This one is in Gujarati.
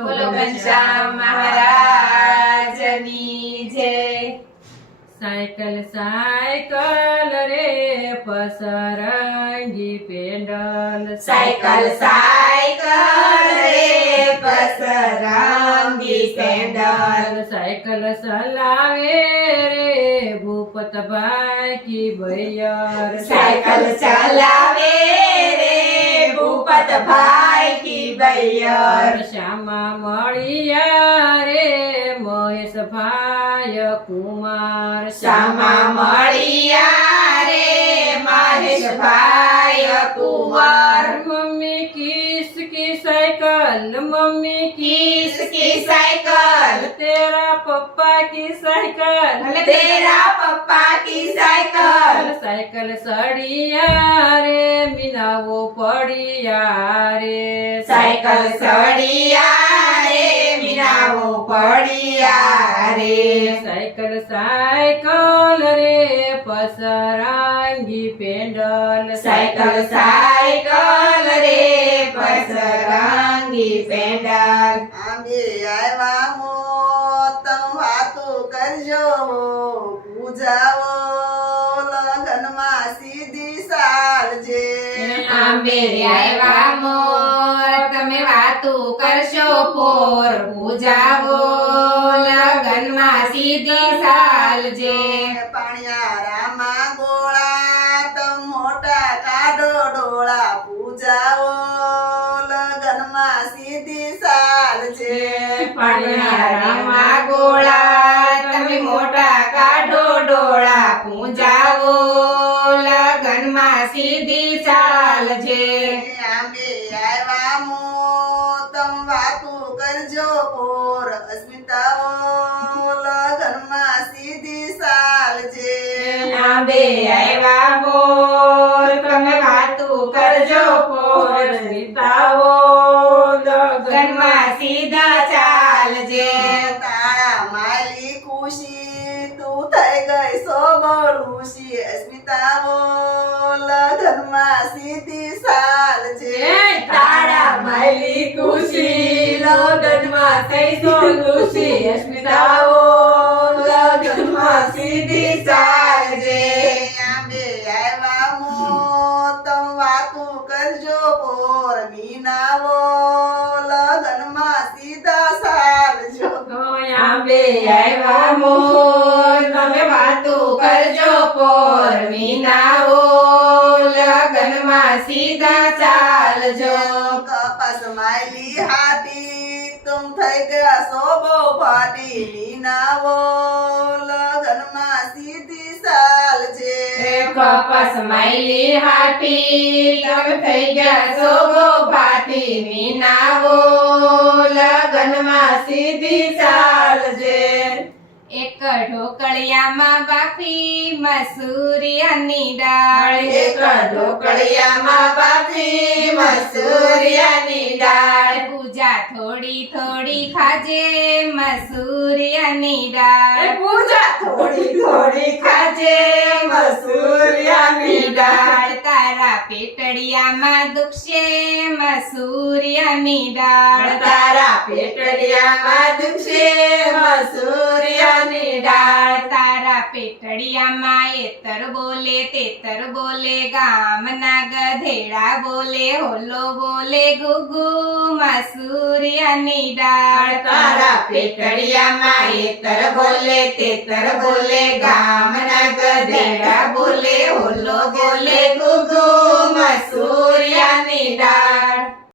બોલો ઘનશ્યામ મહારાજની જય। સાયકલ સાયકલ રે પસરંગી પેન્ડલ, સાયકલ સાયકલ રે પસરંગી પેન્ડલ, સાયકલ ચલાવે રે ભૂપતભાઈ કી ભૈયર, સાયકલ ચલાવે રે ભૂપતભાઈ કી ભૈયર, શ્યામા મળિયા રે મહેશભાઈ કુમાર, શ્યામા મળિયા રે મહેશભાઈ કુંવર, મમ્મી કિસકી સાયકલ, મમ્મી किसकी साइकिल, तेरा पप्पा की साइकिल, तेरा पप्पा की साइकिल, साइकिल सड़िया रे मीनाવો પડિયા રે, साइकिल सड़िया रे मीनाવો पड़िया रे, साइकिल साइकिल रे पसरांगी पेंडल, साइकिल साइकिल रे पसरंगी पेंडल, आंबे આવ્યા મો તમ વાતો કરજો પૂજાવો લગનમાં સીધી સાલજે, આંબે આવ્યા મોર તમે વાતું કરશો પોર પૂજાવો લગનમાં સીધી સાલજે, પાણિયારામાં ગોળા તમ મોટા કાઢો ડોળા પૂજાવો લગનમાં સીધી સાલજે, પાણિયારામાં ગોળા તમે મોટા કાઢો ડોળા પૂજાવો લગનમાં સીધી સાલજે, આંબે આવ્યા મો તમ વાતું કરજો પોર અસ્મિતાઓ લગનમાં સીધી સાલજે, આંબે આવ્યા મોર તમે વાતું કરજો પોર સીતાઓ લગનમાં સીધા ચાલજે, તારા માલી ખુશી તું થઈ ગઈ સોબળુશી અસ્મિતાઓ લગનમાં સીધી સાલજે, તારા માયલી ખુશી લગનમાં થઈ સો ખુશી અસ્મિતાઓ લગનમાં સીધી ચાલજે, આંબે આવ્યા મો તમ વાતું કરજો પોર મીનાવો લગનમાં સીધા સાલજો, આંબે આવ્યા મોર તમે વાતું કરજો પોર મીનાવો લગનમાં સીધા ચાલજો, કપાસ માયલી હાટી તુમ થઈ ગયા સોબો ફાટી મીનાવો લગનમાં સીધી સાલજે, કપાસ માયલી હાટી તમે થઈ ગયા સોગો ભાટી મીનાવો લગનમાં સીધી ચાલજે, એક ઢોકળિયામાં બાફી મસૂરિયાની દાળ, એક ઢોકળિયામાં બાફી મસૂરિયાની દાળ, પૂજા થોડી થોડી ખાજે મસૂરિયાની દાળ, પૂજા થોડી થોડી ખાજે મસૂરિયાની દાળ, તારા પેટડિયામાં દુખશે મસૂરિયાની દાળ, તારા પેટડિયામાં દુખશે મસૂરિયાની દાળ, તારા પેટડિયામાં એતર બોલે તેતર બોલે ગામના ગધેડા બોલે હોલો બોલે ગુગુ મસૂરિયાની દાળ, તારા પેટડિયામાં એતર બોલે તેતર બોલે ગામના ગધેડા બોલે હોલો બોલે